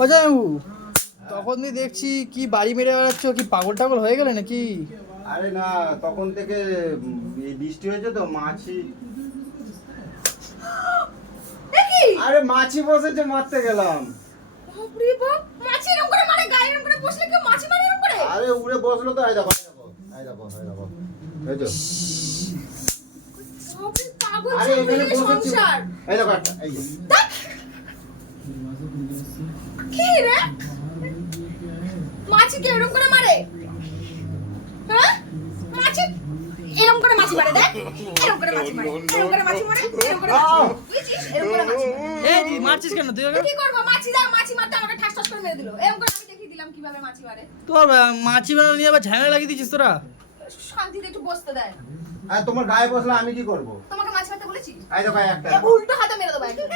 অজয়বাবু, তখন দিয়ে দেখছি কি বাড়ি মেরে বেড়াচ্ছ, কি পাগল টাগল হয়ে গেলে নাকি? আরে না, তখন থেকে এই বৃষ্টি হয়েছে তো মাছি। আরে মাছি বসেছে, মারতে গেলাম। বাপরে বাপ, মাছি এরকম করে মারে, গায়ে এরকম করে বসলে কেউ মাছি মারে এরকম করে? আরে উড়ে বসলো তো, এই দেখো এই দেখো এই দেখো, এই তো। বাপরে, পাগল আরে সব এখানে মিলে বসেছে, সংসার। এই দেখো একটা, এই যে। দেখ। কি রে? মাছি কে এরকম করে মারে? হ্যাঁ? মাছি এরকম করে মাছি মারে, দেখ। এরকম করে মাছি মারে, এরকম করে মাছি মারে, এরকম করে মাছি মারে। বুঝছিস? এরকম করে মাছি মারে। এই দি মারছিস কেন তুই ওকে? কি করবো? মাছি মারতে আমাকে ঠাস ঠাস করে মেরে দিল। এরকম করে আমি দেখিয়ে দিলাম কিভাবে মাছি মারে। তোর মাছি বানানো নিয়ে আবার ঝামেলা লাগিয়ে দিচ্ছিস তোরা। শান্তিতে একটু বসতে দেয়। আর তোমার গায়ে বসলে আমি কি করব? তোমাকে মাছি মারতে বলেছি? এই দেখো একটা। উল্টো হাতে মেরে দেবো একদম।